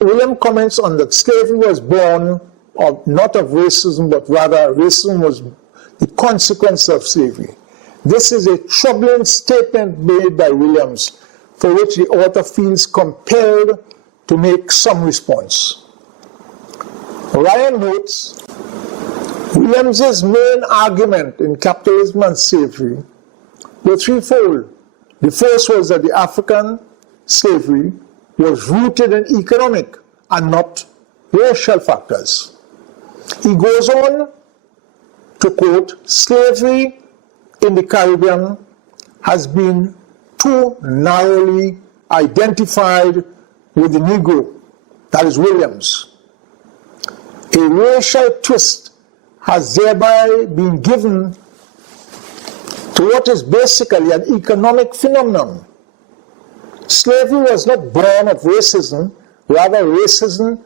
William comments on that slavery was born not of racism, but rather racism was the consequence of slavery. This is a troubling statement made by Williams, for which the author feels compelled to make some response. Ryan notes, Williams's main argument in Capitalism and Slavery were threefold. The first was that the African slavery was rooted in economic and not racial factors. He goes on to quote, slavery in the Caribbean has been too narrowly identified with the Negro, that is Williams. A racial twist has thereby been given to what is basically an economic phenomenon. Slavery was not born of racism, rather racism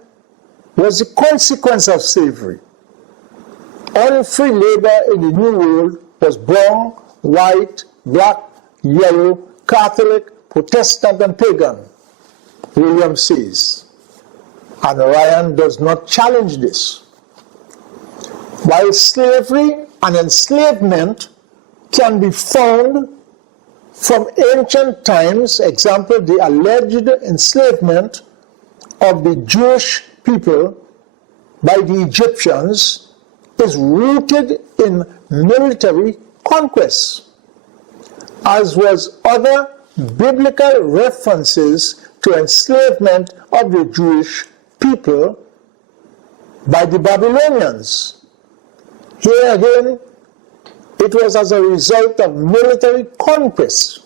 was the consequence of slavery. Unfree labor in the New World was brown, white, black, yellow, Catholic, Protestant, and pagan, Williams says. And Ryan does not challenge this. While slavery and enslavement can be found from ancient times, example, the alleged enslavement of the Jewish people by the Egyptians is rooted in military conquest, as was other biblical references to enslavement of the Jewish people by the Babylonians. Here again, it was as a result of military conquest.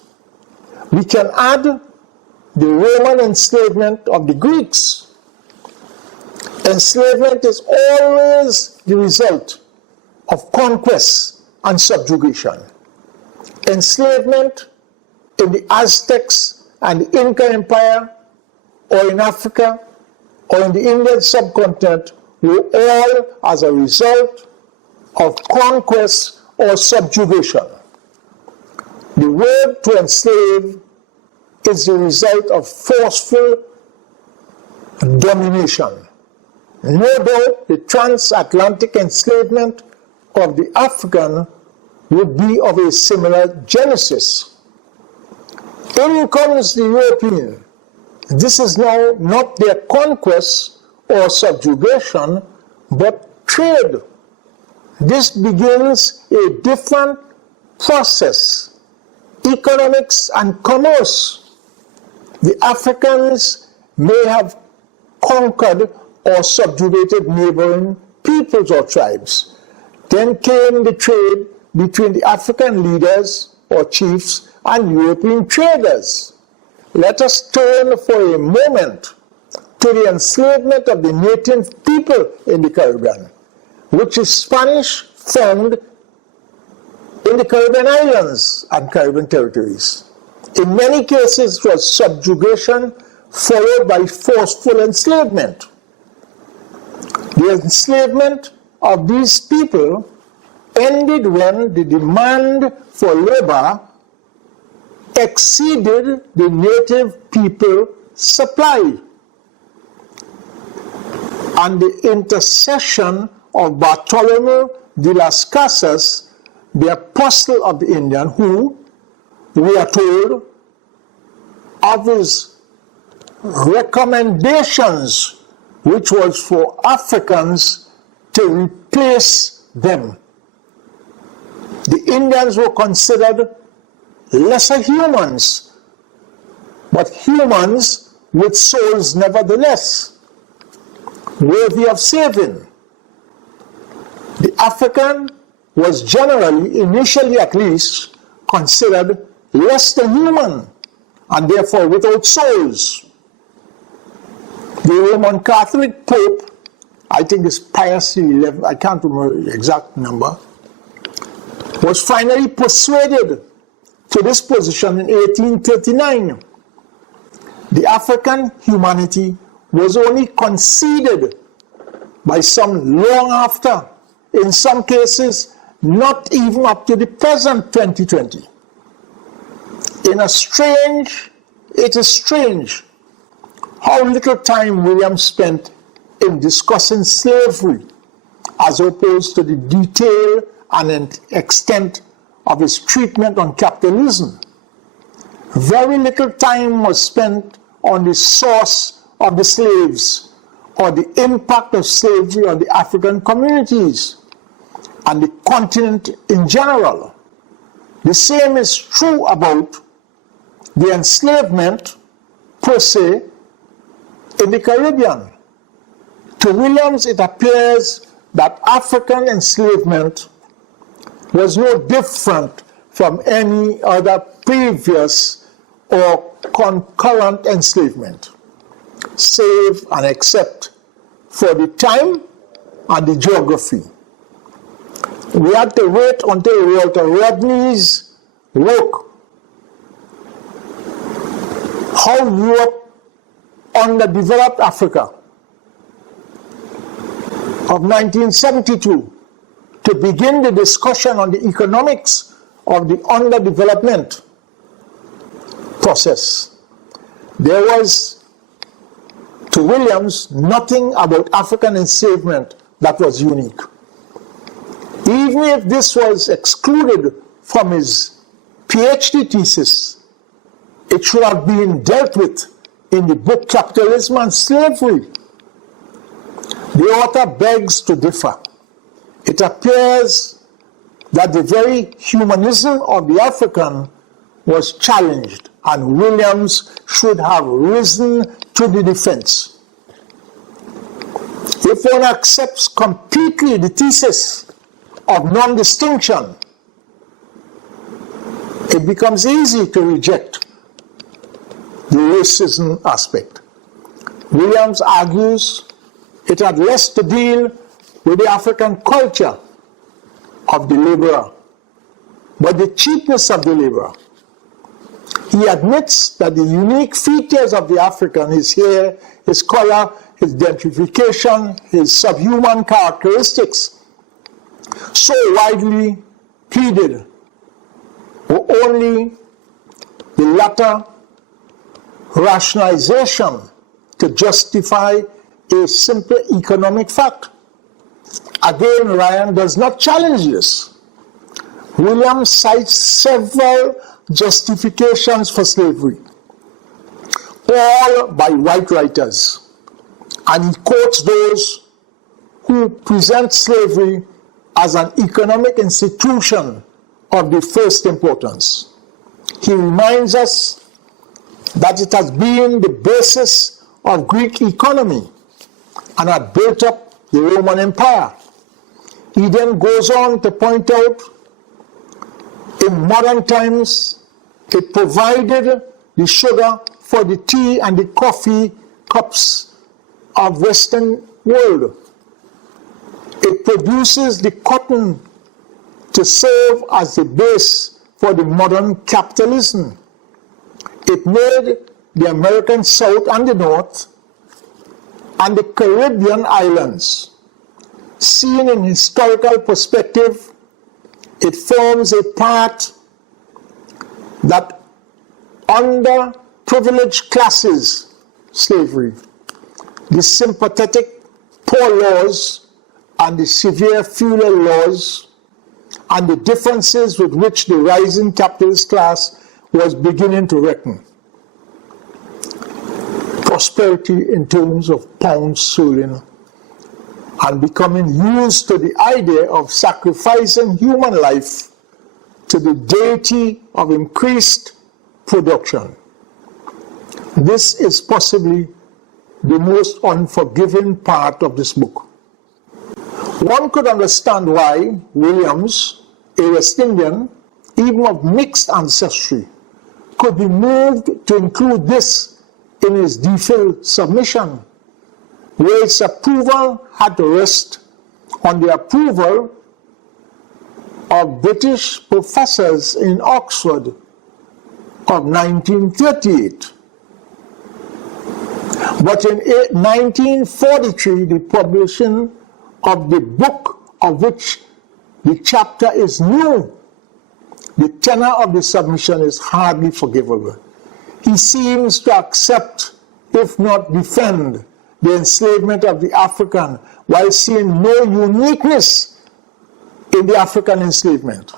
We can add the Roman enslavement of the Greeks. Enslavement is always the result of conquest and subjugation. Enslavement in the Aztecs and the Inca Empire, or in Africa, or in the Indian subcontinent, were all as a result of conquest or subjugation. The word to enslave is the result of forceful domination. No doubt the transatlantic enslavement of the African would be of a similar genesis. In comes the European. This is now not their conquest or subjugation, but trade. This begins a different process, economics and commerce. The Africans may have conquered or subjugated neighboring peoples or tribes. Then came the trade between the African leaders or chiefs and European traders. Let us turn for a moment to the enslavement of the native people in the Caribbean, which is Spanish found in the Caribbean islands and Caribbean territories. In many cases, it was subjugation followed by forceful enslavement. The enslavement of these people ended when the demand for labor exceeded the native people supply. And the intercession of Bartolome de las Casas, the apostle of the Indian, who, we are told, of his recommendations, which was for Africans to replace them. The Indians were considered lesser humans, but humans with souls nevertheless, worthy of saving. The African was generally, initially at least, considered less than human, and therefore without souls. The Roman Catholic Pope, I think it's Pius XI, I can't remember the exact number, was finally persuaded to this position in 1839. The African humanity was only conceded by some long after, in some cases not even up to the present 2020. It is strange how little time Williams spent in discussing slavery as opposed to the detail and extent of his treatment on capitalism. Very little time was spent on the source of the slaves or the impact of slavery on the African communities and the continent in general. The same is true about the enslavement per se in the Caribbean. To Williams, it appears that African enslavement was no different from any other previous or concurrent enslavement, save and except for the time and the geography. We had to wait until Walter Rodney's work, How Europe Underdeveloped Africa, of 1972, to begin the discussion on the economics of the underdevelopment process. There was, to Williams, nothing about African enslavement that was unique. Even if this was excluded from his PhD thesis, it should have been dealt with in the book Capitalism and Slavery. The author begs to differ. It appears that the very humanism of the African was challenged, and Williams should have risen to the defense. If one accepts completely the thesis of non-distinction, it becomes easy to reject the racism aspect. Williams argues it had less to deal with the African culture of the laborer, but the cheapness of the laborer. He admits that the unique features of the African, his hair, his color, his identification, his subhuman characteristics, so widely pleaded, were only the latter rationalization to justify a simple economic fact. Again, Ryan does not challenge this. Williams cites several justifications for slavery, all by white writers, and he quotes those who present slavery as an economic institution of the first importance. He reminds us that it has been the basis of Greek economy and had built up the Roman Empire. He then goes on to point out, in modern times, it provided the sugar for the tea and the coffee cups of Western world. It produces the cotton to serve as the base for the modern capitalism. It made the American South and the North and the Caribbean islands. Seen in historical perspective, it forms a part that underprivileged classes, slavery, the sympathetic poor laws and the severe feudal laws, and the differences with which the rising capitalist class was beginning to reckon. Prosperity in terms of pound sterling, and becoming used to the idea of sacrificing human life to the deity of increased production. This is possibly the most unforgiving part of this book. One could understand why Williams, a West Indian, even of mixed ancestry, could be moved to include this in his DPhil submission, where its approval had to rest on the approval of British professors in Oxford of 1938. But in 1943, the publishing of the book of which the chapter is new, the tenor of the submission is hardly forgivable. He seems to accept if not defend, the enslavement of the African while seeing no uniqueness in the African enslavement,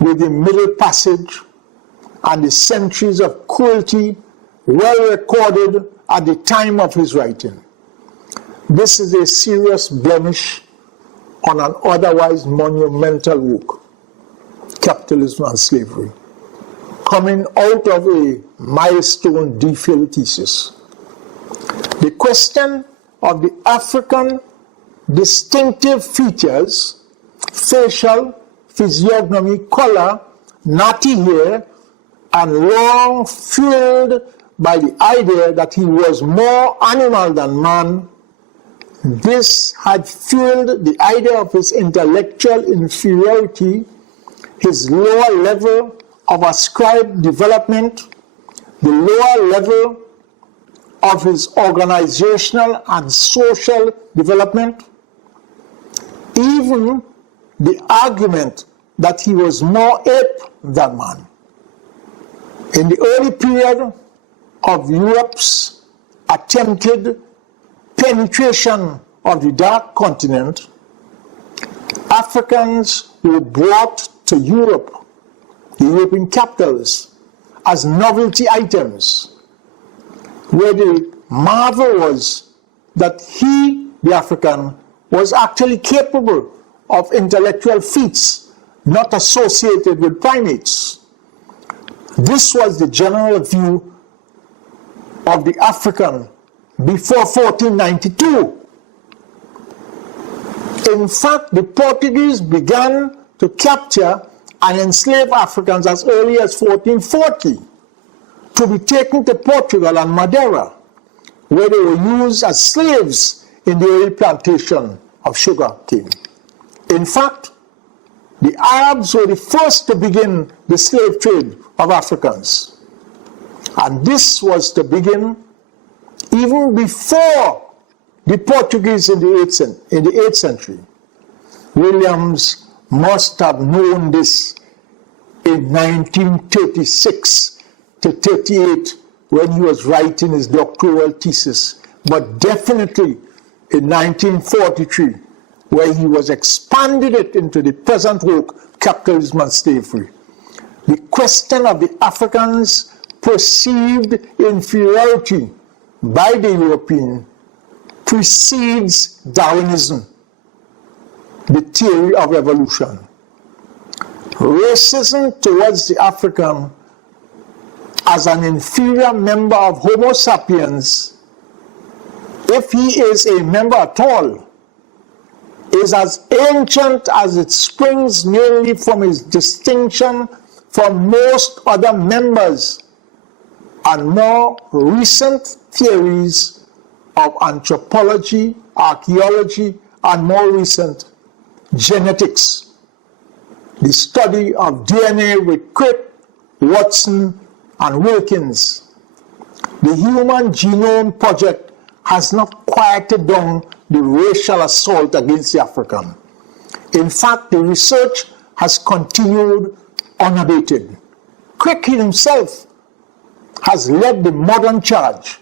with the Middle Passage and the centuries of cruelty well recorded at the time of his writing. This is a serious blemish on an otherwise monumental work, Capitalism and Slavery, coming out of a milestone DPhil thesis. The question of the African distinctive features, facial, physiognomy, color, natty hair, and long fueled by the idea that he was more animal than man, this had fueled the idea of his intellectual inferiority, his lower level of ascribed development, the lower level of his organizational and social development, even the argument that he was more ape than man. In the early period of Europe's attempted penetration of the dark continent, Africans were brought to Europe, the European capitals, as novelty items, where the marvel was that he, the African, was actually capable of intellectual feats not associated with primates. This was the general view of the African before 1492. In fact, the Portuguese began to capture and enslave Africans as early as 1440 to be taken to Portugal and Madeira, where they were used as slaves in the early plantation of sugar cane. In fact, the Arabs were the first to begin the slave trade of Africans. And this was to begin even before the Portuguese in the 8th century. Williams must have known this in 1936 to 38 when he was writing his doctoral thesis, but definitely in 1943 where he was expanding it into the present work, Capitalism and Slavery. The question of the Africans' perceived inferiority by the European precedes Darwinism, the theory of evolution. Racism towards the African as an inferior member of Homo sapiens, if he is a member at all, is as ancient as it springs merely from his distinction from most other members, and more recent theories of anthropology, archaeology, and more recent genetics. The study of DNA with Crick, Watson, and Wilkins. The Human Genome Project has not quieted down the racial assault against the African. In fact, the research has continued unabated. Crick himself has led the modern charge.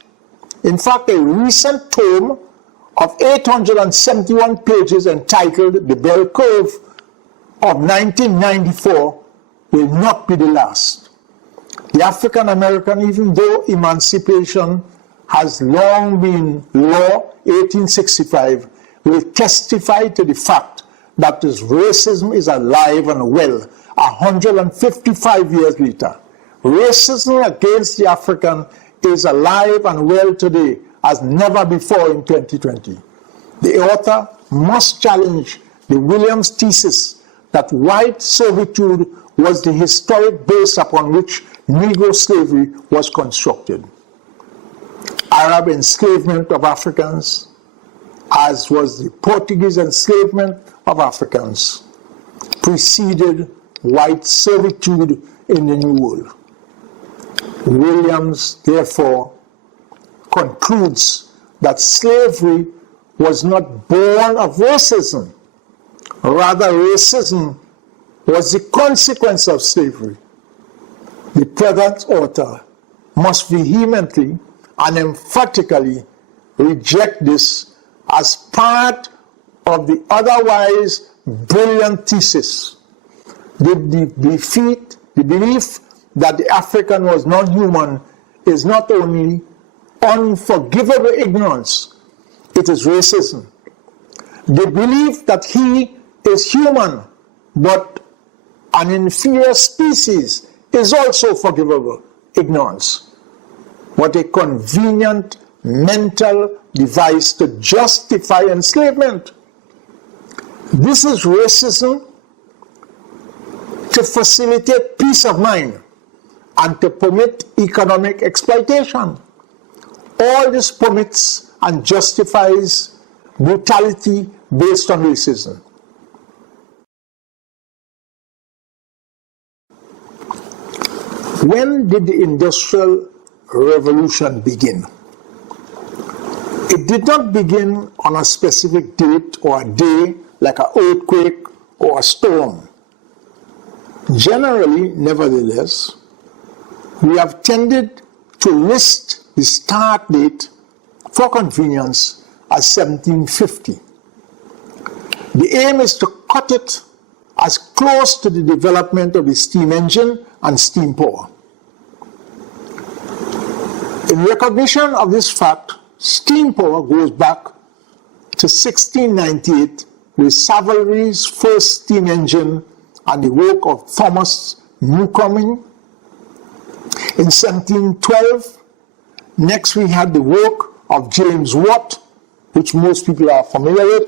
In fact, a recent tome of 871 pages entitled The Bell Curve of 1994 will not be the last. The African American, even though emancipation has long been law, 1865, will testify to the fact that this racism is alive and well 155 years later. Racism against the African is alive and well today as never before in 2020. The author must challenge the Williams thesis that white servitude was the historic base upon which Negro slavery was constructed. Arab enslavement of Africans, as was the Portuguese enslavement of Africans, preceded white servitude in the New World. Williams, therefore, concludes that slavery was not born of racism. Rather, racism was the consequence of slavery. The present author must vehemently and emphatically reject this as part of the otherwise brilliant thesis. The belief that the African was non-human is not only unforgivable ignorance, it is racism. The belief that he is human but an inferior species is also forgivable ignorance. What a convenient mental device to justify enslavement. This is racism to facilitate peace of mind and to permit economic exploitation. All this permits and justifies brutality based on racism. When did the Industrial Revolution begin? It did not begin on a specific date or a day like an earthquake or a storm. Generally, nevertheless, we have tended to list the start date for convenience as 1750. The aim is to cut it as close to the development of the steam engine and steam power. In recognition of this fact, steam power goes back to 1698 with Savary first steam engine and the work of Thomas Newcomen. In 1712, next we had the work of James Watt, which most people are familiar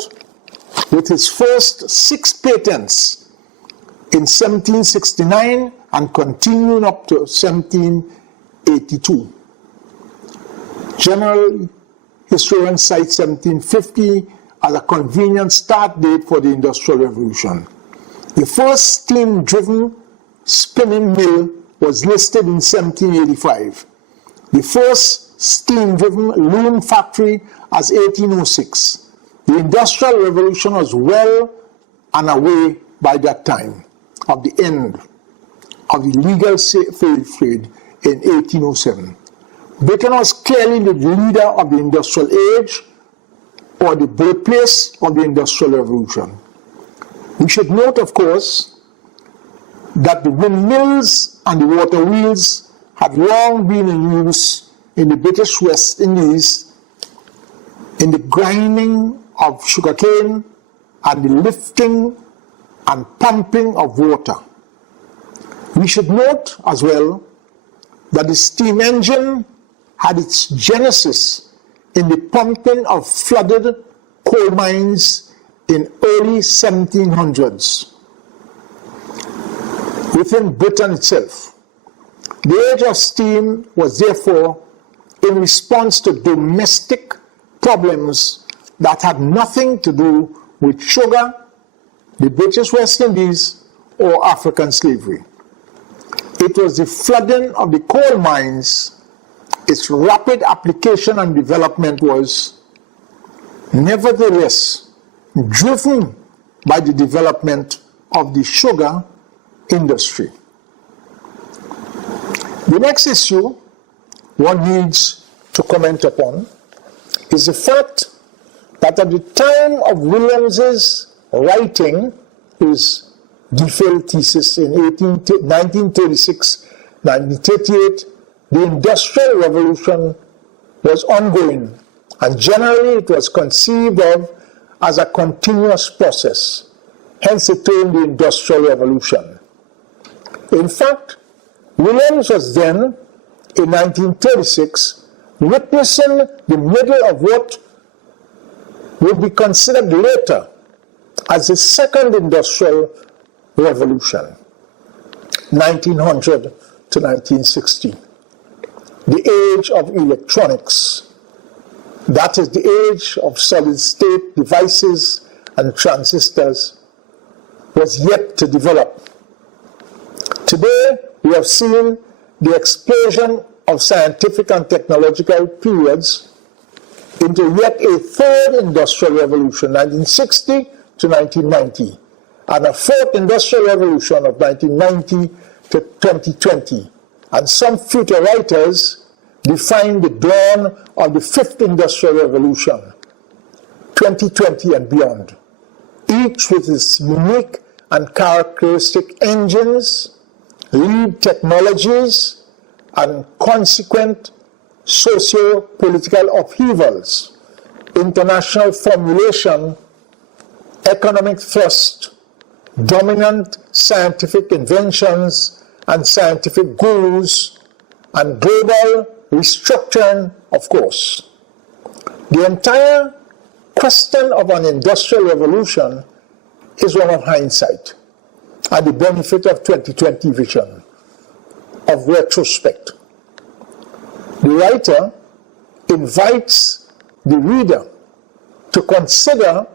with his first 6 patents in 1769 and continuing up to 1782. General historians cite 1750 as a convenient start date for the Industrial Revolution. The first steam-driven spinning mill was listed in 1785. The first steam-driven loom factory as 1806. The Industrial Revolution was well and away by that time of the end of the legal slave trade in 1807. Britain was clearly the leader of the Industrial Age, or the birthplace of the Industrial Revolution. We should note, of course, that the windmills and the water wheels had long been in use in the British West Indies in the grinding of sugarcane and the lifting and pumping of water. We should note as well that the steam engine had its genesis in the pumping of flooded coal mines in early 1700s within Britain itself. The age of steam was therefore in response to domestic problems that had nothing to do with sugar, the British West Indies, or African slavery. It was the flooding of the coal mines. Its rapid application and development was nevertheless driven by the development of the sugar industry. The next issue one needs to comment upon is the fact that at the time of Williams's writing his DPhil thesis in 1936-1938, the Industrial Revolution was ongoing, and generally it was conceived of as a continuous process, hence the term the Industrial Revolution. In fact, Williams was then, in 1936, witnessing the middle of what would be considered later as the Second Industrial Revolution, 1900 to 1960. The age of electronics, that is the age of solid-state devices and transistors, was yet to develop. Today, we have seen the explosion of scientific and technological periods into yet a third industrial revolution, 1960 to 1990, and a fourth industrial revolution of 1990 to 2020. And some future writers defined the dawn of the fifth industrial revolution, 2020 and beyond, each with its unique and characteristic engines, lead technologies, and consequent socio-political upheavals, international formulation, economic thrust, dominant scientific inventions and scientific gurus, and global restructuring, of course. The entire question of an industrial revolution is one of hindsight and the benefit of 2020 vision, of retrospect. The writer invites the reader to consider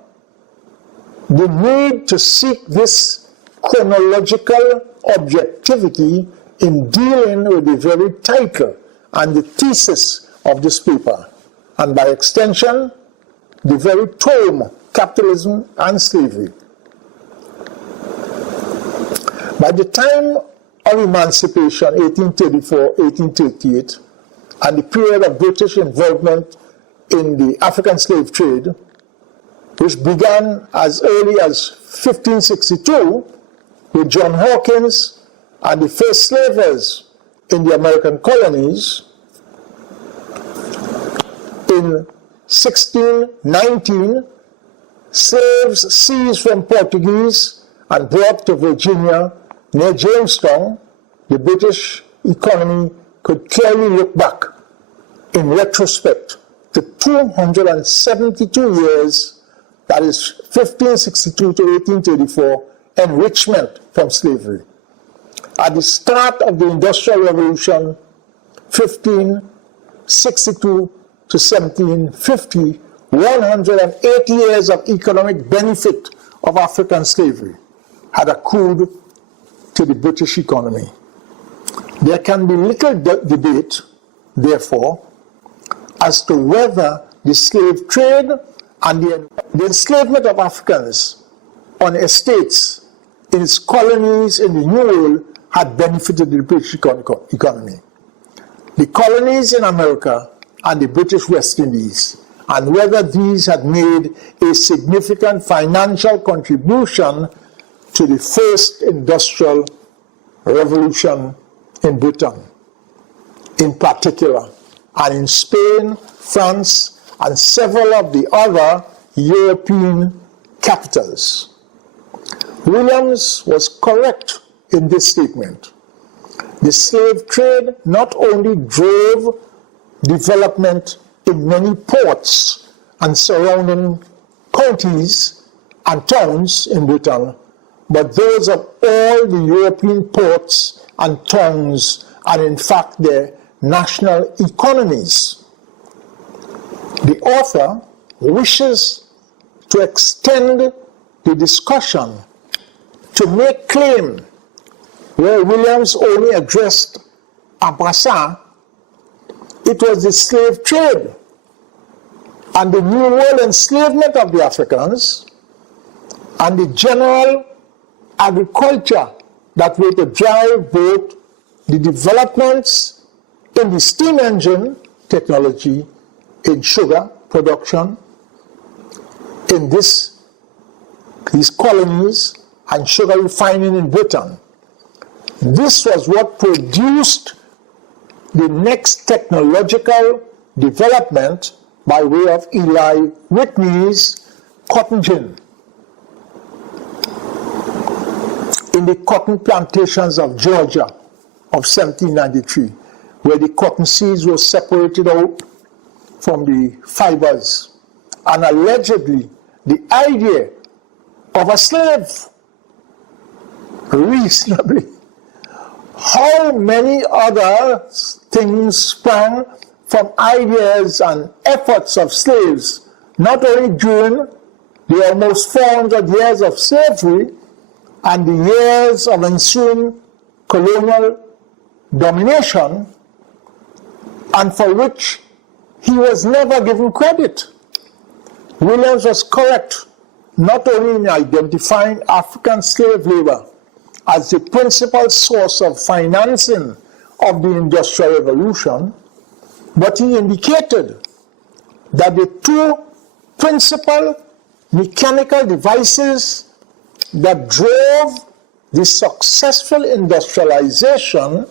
the need to seek this chronological objectivity in dealing with the very title and the thesis of this paper, and by extension, the very tome, Capitalism and Slavery. By the time of emancipation, 1834-1838, and the period of British involvement in the African slave trade, which began as early as 1562 with John Hawkins and the first slavers in the American colonies, in 1619, slaves seized from Portuguese and brought to Virginia near Jamestown, the British economy could clearly look back in retrospect to 272 years, that is 1562 to 1834, enrichment from slavery. At the start of the Industrial Revolution, 1562 to 1750, 180 years of economic benefit of African slavery had accrued to the British economy. There can be little debate, therefore, as to whether the slave trade and the enslavement of Africans on estates in its colonies in the New World had benefited the British economy. The colonies in America and the British West Indies, and whether these had made a significant financial contribution to the first industrial revolution in Britain, in particular, and in Spain, France, and several of the other European capitals. Williams was correct in this statement. The slave trade not only drove development in many ports and surrounding counties and towns in Britain, but those of all the European ports and towns, and in fact their national economies. The author wishes to extend the discussion to make claim where Williams only addressed en passant. It was the slave trade and the New World enslavement of the Africans and the general agriculture that were to drive both the developments in the steam engine technology, in sugar production, in these colonies, and sugar refining in Britain. This was what produced the next technological development by way of Eli Whitney's cotton gin. In the cotton plantations of Georgia of 1793, where the cotton seeds were separated out from the fibers, and allegedly the idea of a slave, reasonably. How many other things sprang from ideas and efforts of slaves, not only during the almost 400 years of slavery and the years of ensuing colonial domination, and for which he was never given credit. Williams was correct not only in identifying African slave labor as the principal source of financing of the Industrial Revolution, But he indicated that the two principal mechanical devices that drove the successful industrialization,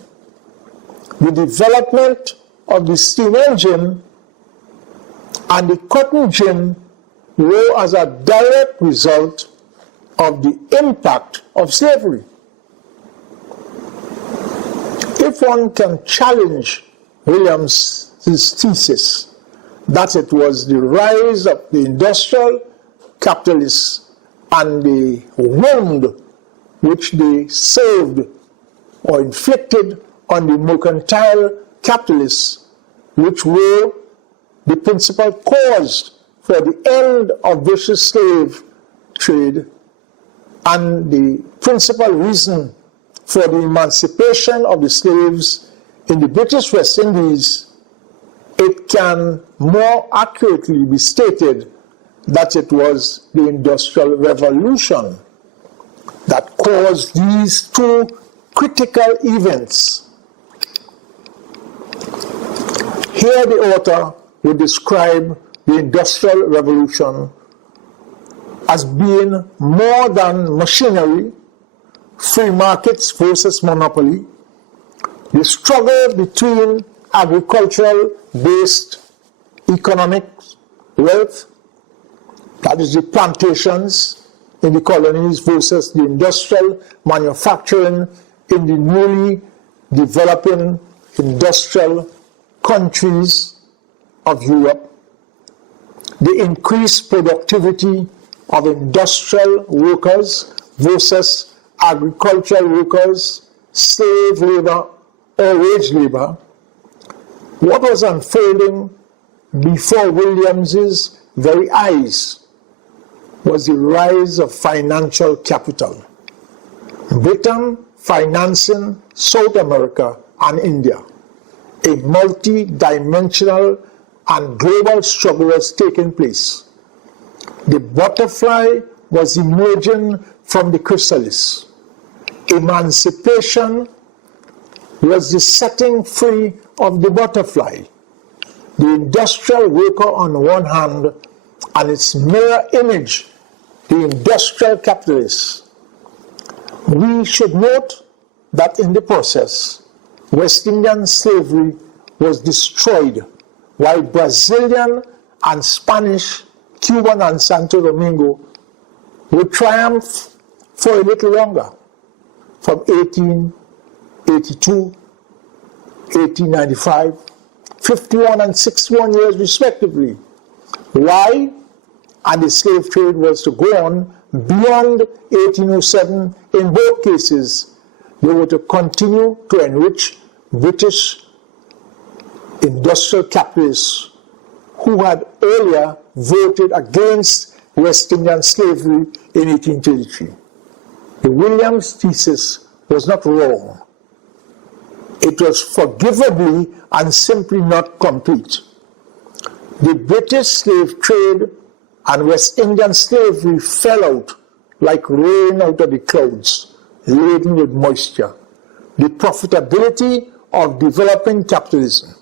the development of the steam engine and the cotton gin, were as a direct result of the impact of slavery. If one can challenge Williams' thesis that it was the rise of the industrial capitalists and the wound which they served or inflicted on the mercantile capitalists, which were the principal cause for the end of vicious slave trade and the principal reason for the emancipation of the slaves in the British West Indies, it can more accurately be stated that it was the Industrial Revolution that caused these two critical events. Here the author would describe the Industrial Revolution as being more than machinery, free markets versus monopoly, the struggle between agricultural-based economic wealth, that is the plantations in the colonies versus the industrial manufacturing in the newly developing industrial countries of Europe, the increased productivity of industrial workers versus agricultural workers, slave labor or wage labor. What was unfolding before Williams's very eyes was the rise of financial capital. Britain financing South America and India. A multi-dimensional and global struggle was taking place. The butterfly was emerging from the chrysalis. Emancipation was the setting free of the butterfly. The industrial worker on one hand, and its mirror image, the industrial capitalist. We should note that in the process, West Indian slavery was destroyed, while Brazilian and Spanish, Cuban and Santo Domingo would triumph for a little longer, from 1882, 1895, 51 and 61 years respectively. Why? And the slave trade was to go on beyond 1807 in both cases. They were to continue to enrich British industrial capitalists who had earlier voted against West Indian slavery in 1833. The Williams thesis was not wrong. It was forgivably and simply not complete. The British slave trade and West Indian slavery fell out like rain out of the clouds, laden with moisture. The profitability of developing capitalism.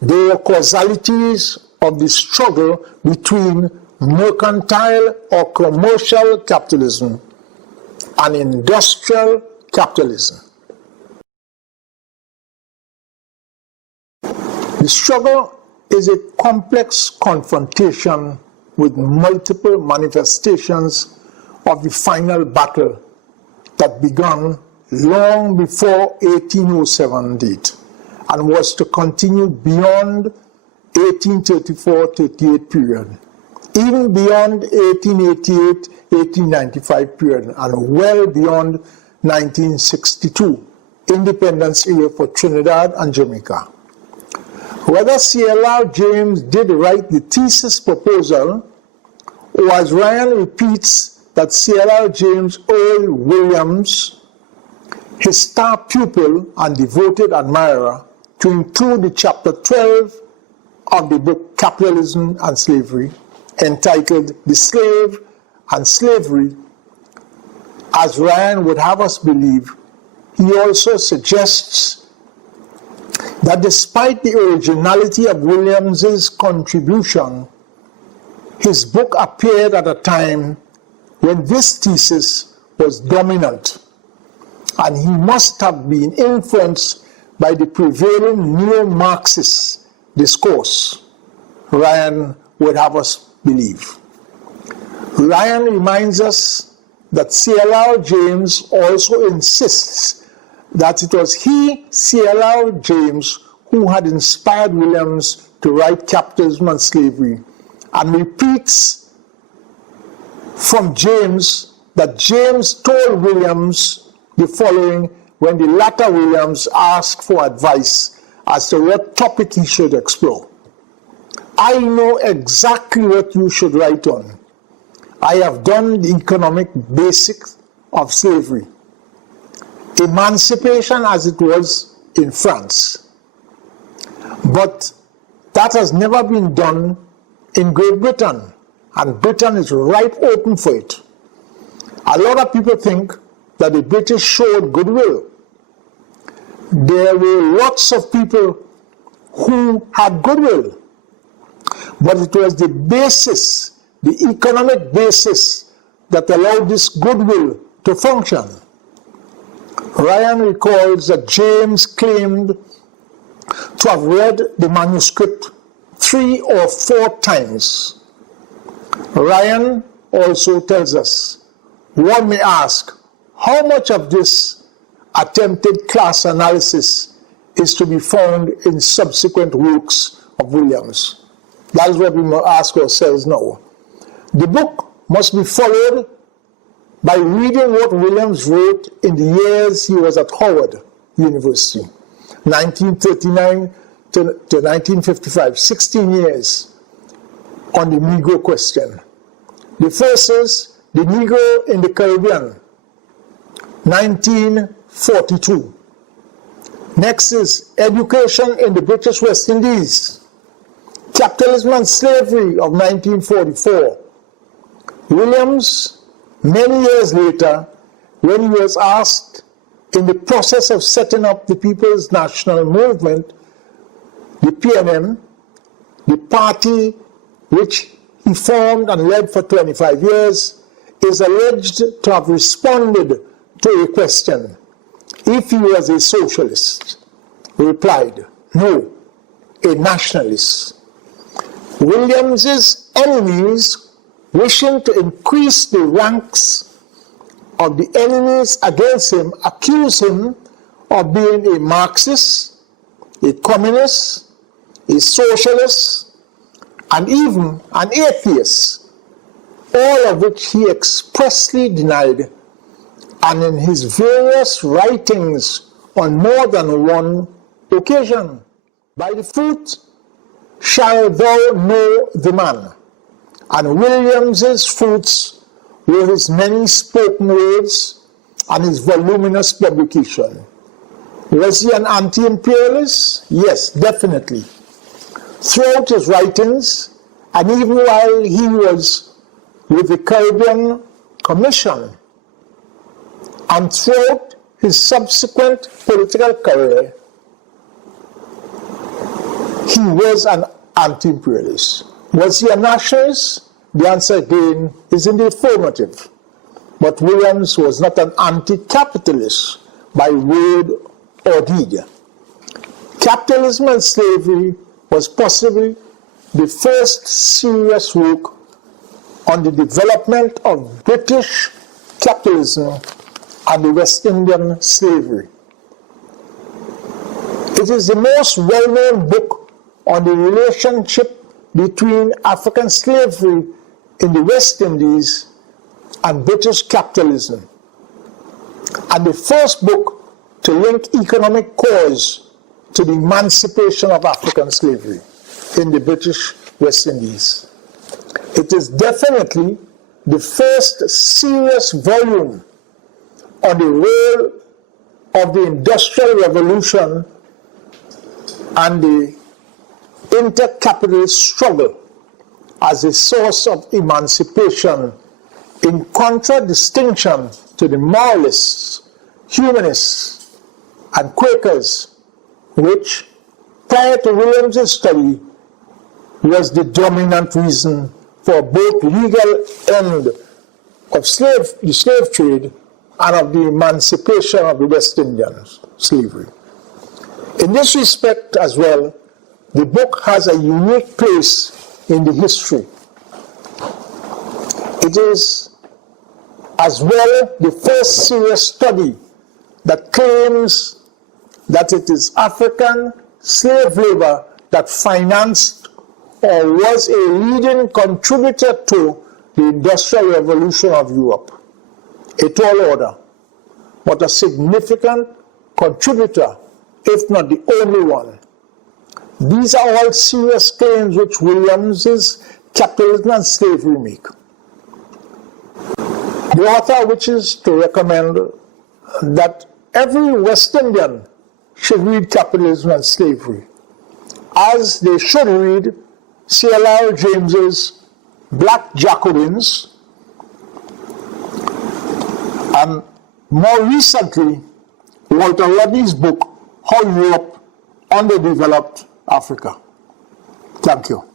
There were causalities of the struggle between mercantile or commercial capitalism and industrial capitalism. The struggle is a complex confrontation with multiple manifestations of the final battle that began long before 1807 date and was to continue beyond 1834-38 period, even beyond 1888-1895 period, and well beyond 1962, independence era for Trinidad and Jamaica. Whether C.L.R. James did write the thesis proposal, or as Ryan repeats that C.L.R. James Earl Williams, his star pupil and devoted admirer, to include the chapter 12 of the book Capitalism and Slavery, entitled The Slave and Slavery, as Ryan would have us believe, he also suggests that despite the originality of Williams's contribution, his book appeared at a time when this thesis was dominant, and he must have been influenced by the prevailing neo-Marxist discourse, Ryan would have us believe. Ryan reminds us that C.L.R. James also insists that it was he, C.L.R. James, who had inspired Williams to write Capitalism and Slavery, and repeats from James that James told Williams the following when the latter Williams asked for advice as to what topic he should explore. I know exactly what you should write on. I have done the economic basics of slavery. Emancipation as it was in France. But that has never been done in Great Britain, and Britain is right open for it. A lot of people think that the British showed goodwill. There were lots of people who had goodwill, but it was the basis, the economic basis, that allowed this goodwill to function. Ryan recalls that James claimed to have read the manuscript 3 or 4 times. Ryan also tells us, one may ask, how much of this attempted class analysis is to be found in subsequent works of Williams? That is what we must ask ourselves now. The book must be followed by reading what Williams wrote in the years he was at Howard University, 1939 to 1955, 16 years on the Negro question. The first is the Negro in the Caribbean, 1942. Next is Education in the British West Indies, Capitalism and Slavery of 1944. Williams, many years later, when he was asked in the process of setting up the People's National Movement, the PNM, the party which he formed and led for 25 years, is alleged to have responded to a question if he was a socialist. He replied, no, a nationalist. Williams's enemies, wishing to increase the ranks of the enemies against him, accuse him of being a Marxist, a communist, a socialist, and even an atheist, all of which he expressly denied, and in his various writings on more than one occasion. By the fruit shall thou know the man. And Williams's fruits were his many spoken words and his voluminous publication. Was he an anti-imperialist? Yes, definitely. Throughout his writings, and even while he was with the Caribbean Commission, and throughout his subsequent political career, he was an anti-imperialist. Was he a nationalist? The answer again is in the affirmative. But Williams was not an anti-capitalist by word or deed. Capitalism and Slavery was possibly the first serious work on the development of British capitalism and the West Indian slavery. It is the most well-known book on the relationship between African slavery in the West Indies and British capitalism, and the first book to link economic cause to the emancipation of African slavery in the British West Indies. It is definitely the first serious volume on the role of the Industrial Revolution and the inter-capitalist struggle as a source of emancipation, in contradistinction to the moralists, humanists, and Quakers which, prior to Williams' study, was the dominant reason for both legal end of the slave trade and of the emancipation of the West Indians, slavery. In this respect as well, the book has a unique place in the history. It is as well the first serious study that claims that it is African slave labor that financed or was a leading contributor to the Industrial Revolution of Europe. A tall order, but a significant contributor, if not the only one. These are all serious claims which Williams's Capitalism and Slavery make. The author wishes to recommend that every West Indian should read Capitalism and Slavery, as they should read C.L.R. James's Black Jacobins, and more recently, Walter Rodney's book, How Europe Underdeveloped Africa. Thank you.